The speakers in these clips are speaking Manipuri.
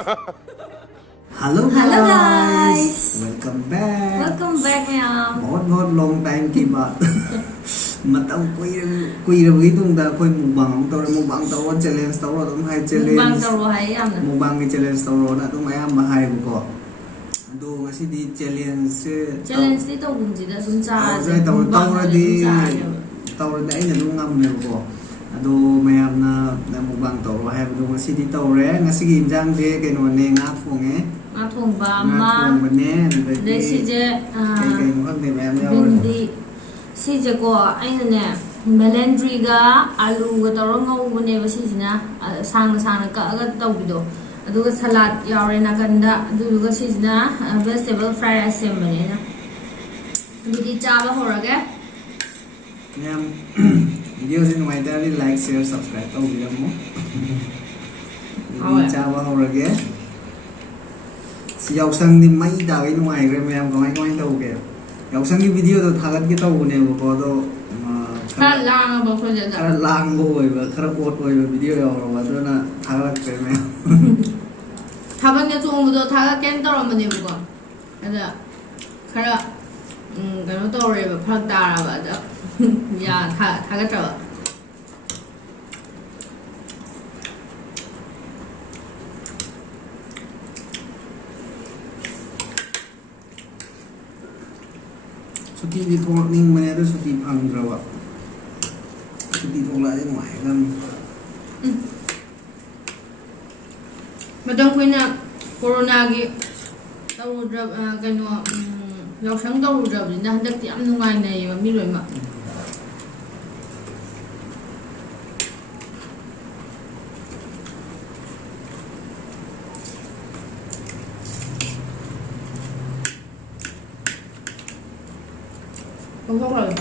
Hello guys! Welcome back! Welcome back ma'am! बहुत long time के बाद मतलब कोई रवि तुम दा कोई mukbang challenge तौर तुम हाई challenge mukbang तौर हाई याम ना mukbang की challenge तौर ना तुम आया महाई बुको दो ngasi di challenge ती तो गुंजी दा सुन चा तौर दा इन लुंग ngam ने बुको अदो मैम ना mukbang तौर हाई बुको ngasi di तौर है ngasi की इंजांग जे के नो ने ngap फोंगे thùng ba ma đây si je bindi si je ko aina ne melandri ga alu ga tawro ngau bune ba si jina sang ka ga taw bido adu ga salad yaure na ganda adu ga si jina vegetable fried rice sem bane na bidi cha ba horage ma'am video sin mai da like share subscribe taw bido mo bidi cha ba horage याव संग दी मई दागे नुआई रे मैम कमाई कमाई तो के याव संग की वीडियो तो थागत के तो ने को तो खरा लांग बो खो जा खरा लांग बो होय बा खरा पोट होय बा वीडियो याव रो बा तो ना थागत के मैम थाबन के चोंग बो थागत केन तो रम ने बो अदा खरा कनो तो रे बा फक तारा बा दा या थागत ता suti di thong ning mane do suti phang rawa suti thong la mai gam madam kuina corona gi tawudra kano yausang tawudra ni na handak ti am nungai na yi mi loi ma không có rồi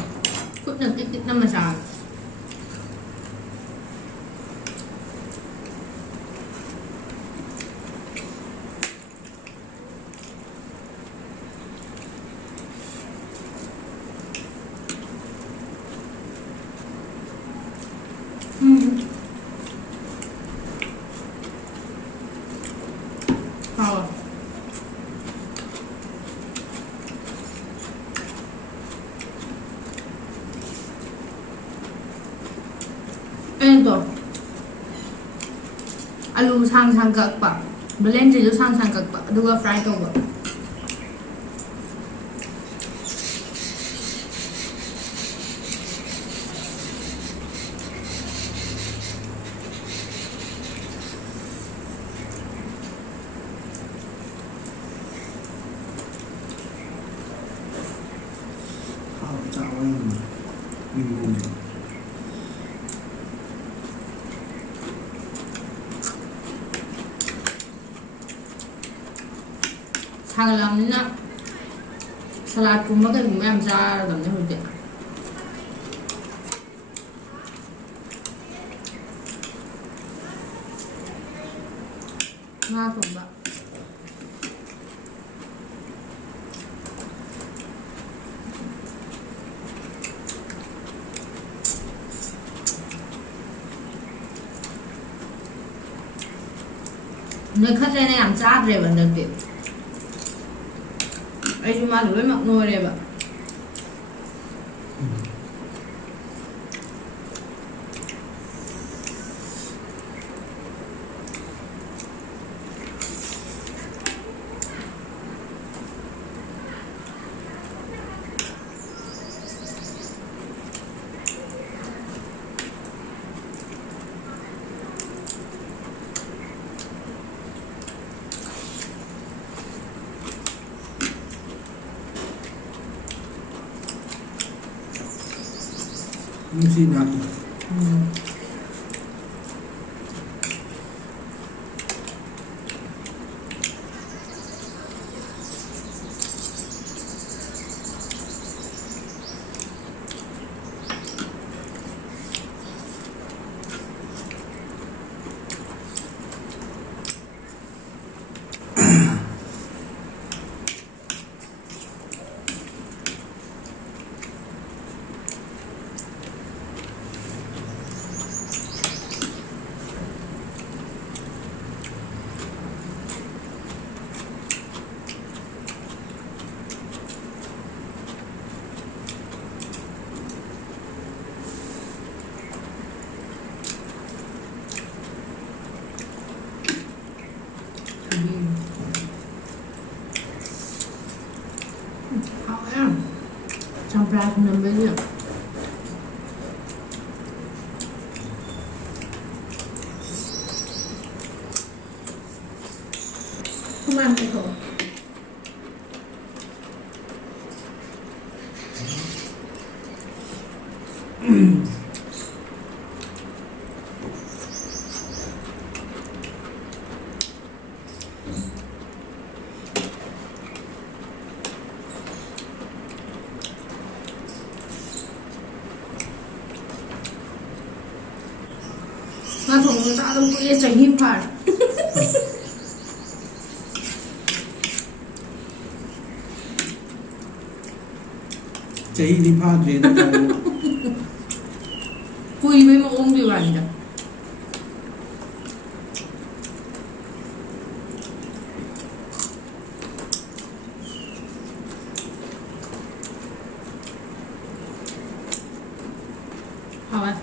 chút được cái năm mà xài to alu sang kak pa blend je sang kak pa aduga fry to ba hàng làm nè salad cũng mất cái cũng em ra làm như hồi tiện nga phồng bạn nơi khách lên này làm chát rồi vẫn được tiện ai cuma dulu mak ngore ba Mesti nak. Chambra number you. Come on, Pickle. Nó thùng ra đâu có chạy hiếp phải. Chạy đi pha chuyện đó. Quy với một ông điều hành được. Hả?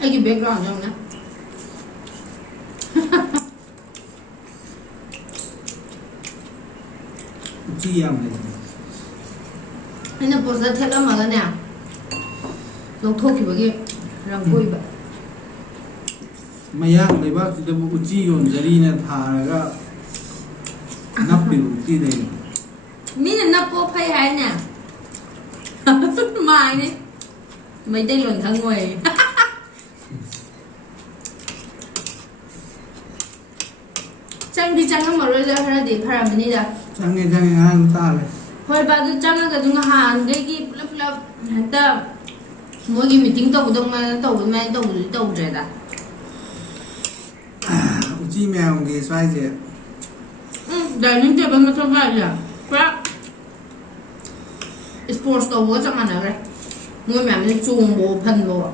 Cái background không nè. Chi em này. Anh nó bỏ ra thét lắm mà cái nào. Lúc thôi thì cái răng cùi vậy. Mayang lấy bác thì đâu chi còn zari này thà ra nắp bị chi này. Mình là nắp có phải hay nè. Mai đi. Mấy tay luận thằng ngoài. Chang đi chang mà rồi ra để phá mình đi đã. Chang nghe hàng ta này. Hồi bà tôi chang cái chúng hàng cái lấp ta mỗi cái meeting tàu đông mà tàu rồi đã. Chi mèo cái xoay gì? Đại những cái bên mà sao vậy à? Phải. Sports tàu có chắc mà nào đấy. Mỗi mẹ mình chuông bộ phân bộ.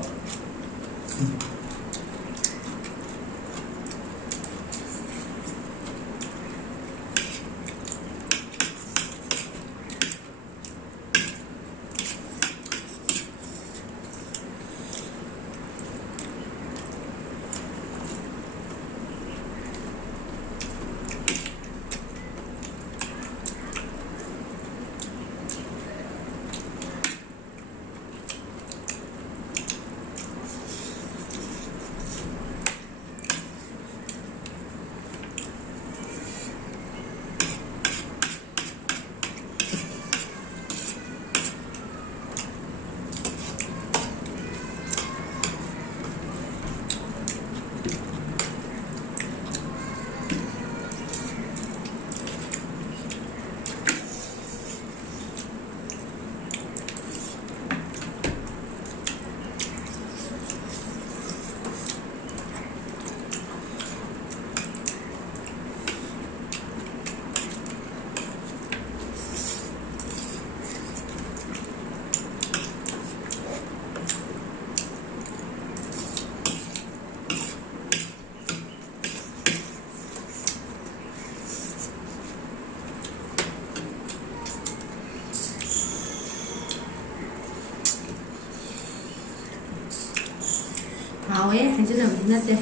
Hào ấy, hành chứ làm gì nữa chứ?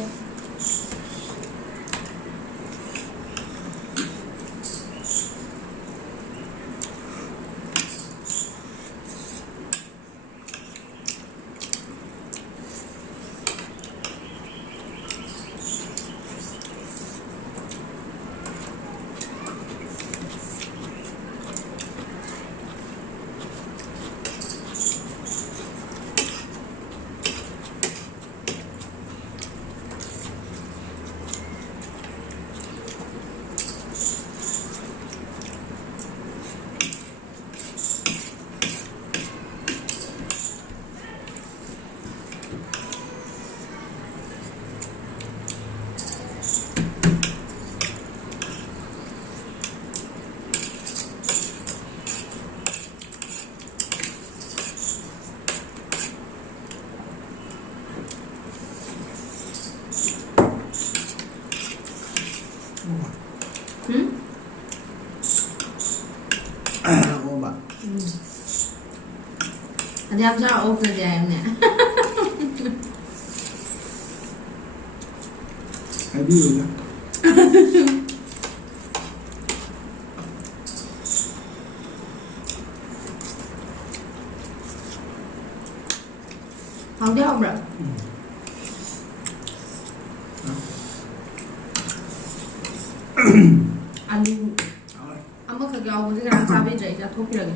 ꯇꯧꯕ ꯑꯗ ꯌꯥꯝ ꯆꯥꯔ ꯑꯣꯛꯇꯗꯤ ꯍꯥꯏꯕꯅꯦ ꯍꯥꯏꯕꯤꯌꯨꯗ ꯍꯥꯎꯗꯤ ꯍꯥꯎꯕ꯭ꯔꯥ? 아니 한번 그게 아버지가 잡이죠 이제 토피라게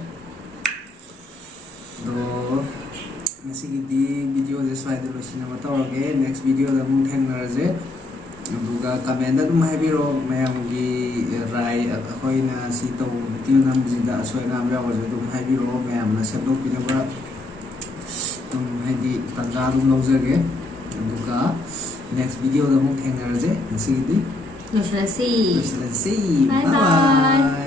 너 ngasiꯒꯤꯗꯤ ꯚꯤꯗꯤꯑꯣꯁꯦ ꯁ꯭ꯋꯥꯏꯗ ꯂꯣꯏꯁꯤꯟꯅꯕ ꯇꯧꯔꯒꯦ ꯅꯦꯛꯁ ꯚꯤꯗꯤꯑꯣꯗ ꯑꯃꯨꯛ ꯊꯦꯡꯅꯔꯁꯦ ꯑꯗꯨꯒ ꯀꯃꯦꯟꯗ ꯑꯗꯨꯝ ꯍꯥꯏꯕꯤꯔꯛꯑꯣ ꯃꯌꯥꯝꯒꯤ ꯔꯥꯏ ꯑꯩꯈꯣꯏꯅ ꯁꯤ ꯇꯧꯕ ꯚꯤꯗꯤꯑꯣ ꯅꯝꯕꯁꯤꯗ ꯑꯁꯣꯏ ꯑꯉꯥꯝ ꯌꯥꯎꯔꯁꯨ ꯑꯗꯨꯝ ꯍꯥꯏꯕꯤꯔꯛꯑꯣ ꯃꯌꯥꯝꯅ ꯁꯦꯝꯗꯣꯛꯄꯤꯅꯕ ꯑꯗꯨꯝ ꯍꯥꯏꯗꯤ ꯇꯟꯖꯥ ꯑꯗꯨꯝ ꯂꯧꯖꯒꯦ ꯑꯗꯨꯒ ꯅꯦꯛꯁ ꯚꯤꯗꯤꯑꯣꯗ ꯑꯃꯨꯛ ꯊꯦꯡꯅꯔꯁꯦ ngasiꯒꯤꯗꯤ losilasi bye bye